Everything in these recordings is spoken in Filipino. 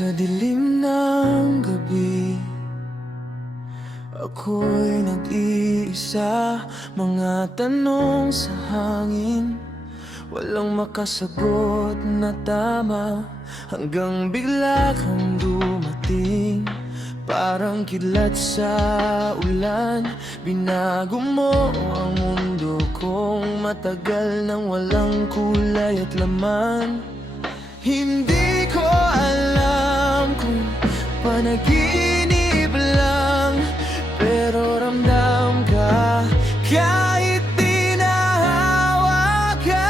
Sa dilim ng gabi, ako'y nag-iisa. Mga tanong sa hangin, walang makasagot na tama. Hanggang bigla kang dumating, parang kidlat sa ulan. Binago mo ang mundo kong matagal nang walang kulay at laman. Hindi ko alam kung panaginip lang, pero ramdam ka kahit di nahawa ka.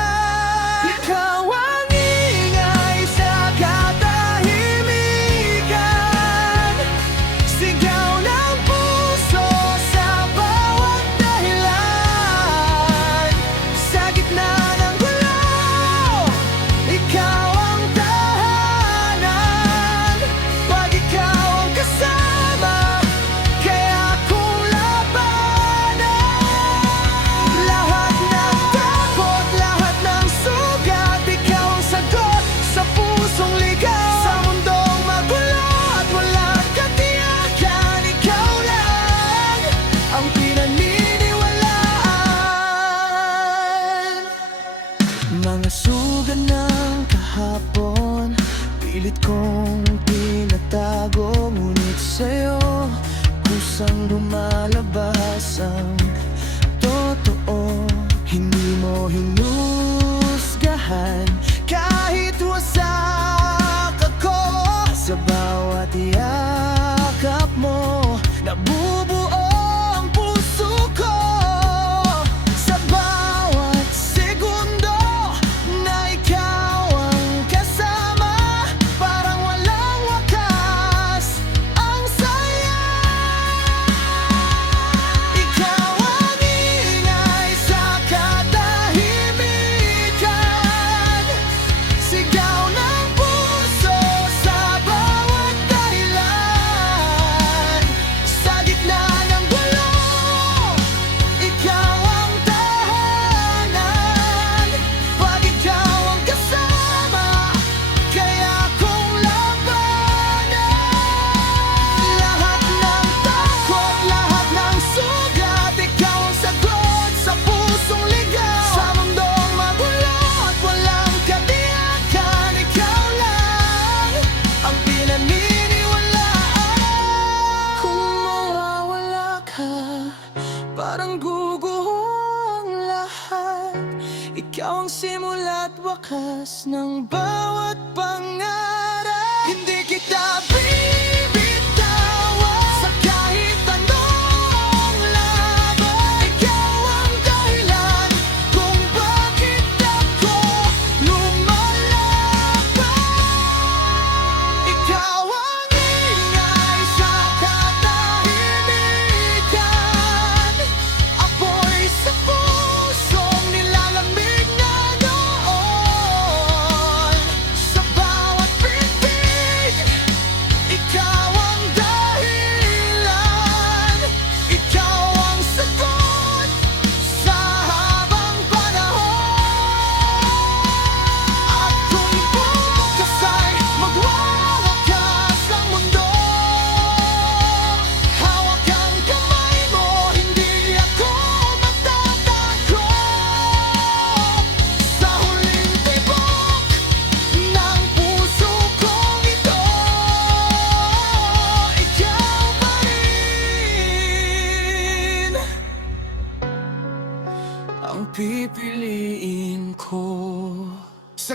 Ikaw ang ingay sa katahimikan, sigaw ng puso sa bawat dahilan. Sa gitna ng gulo, ikaw ang tahanan. Pag ikaw ang kasama, kaya kong labanan. Lahat ng takot, lahat ng sugat, ikaw ang sagot sa pusong ligaw. Sa mundong magulo at walang katiyakan, ikaw lang ang pinaniniwalaan. Mga sugat ng kahapon, pilit kong tinatago, ngunit sa'yo kusang lumalabas ang totoo. Hindi mo hinusgahan kahit wasak ako. Sa bawat yakap mo, nabubuo ang puso ko. Sa bawat segundo na ikaw ang kasama, parang walang wakas ang saya. Ikaw ang ingay sa katahimikan, sigaw ng puso sa bawat dahilan. Sa gitna ng gulo, ikaw ang tahanan. Pag ikaw ang kasama, kaya kong labanan. Lahat ng takot, lahat ng sugat, ikaw ang sagot sa pusong ligaw. Sa mundong magulo at walang katiyakan, ikaw lang ang pinaniniwalaan. Kung mawawala ka, parang guguho ang lahat. Ikaw ang simula't wakas ng bawat pangarap. Hindi kita bibitawan sa kahit anong laban. Ikaw ang dahilan kung bakit ako lumalaban. Ikaw ang ingay sa katahimikan, apoy sa pusong nilalamig na noon. Sa bawat pigpig, ikaw ang dahilan. Ikaw ang sagot sa habang panahon. At kung bukas ay magwawakas ang mundo, hawak ang kamay mo, hindi ako matatakot. Sa huling tibok ng puso kong ito, ikaw pa rin ang pipiliin ko. Sa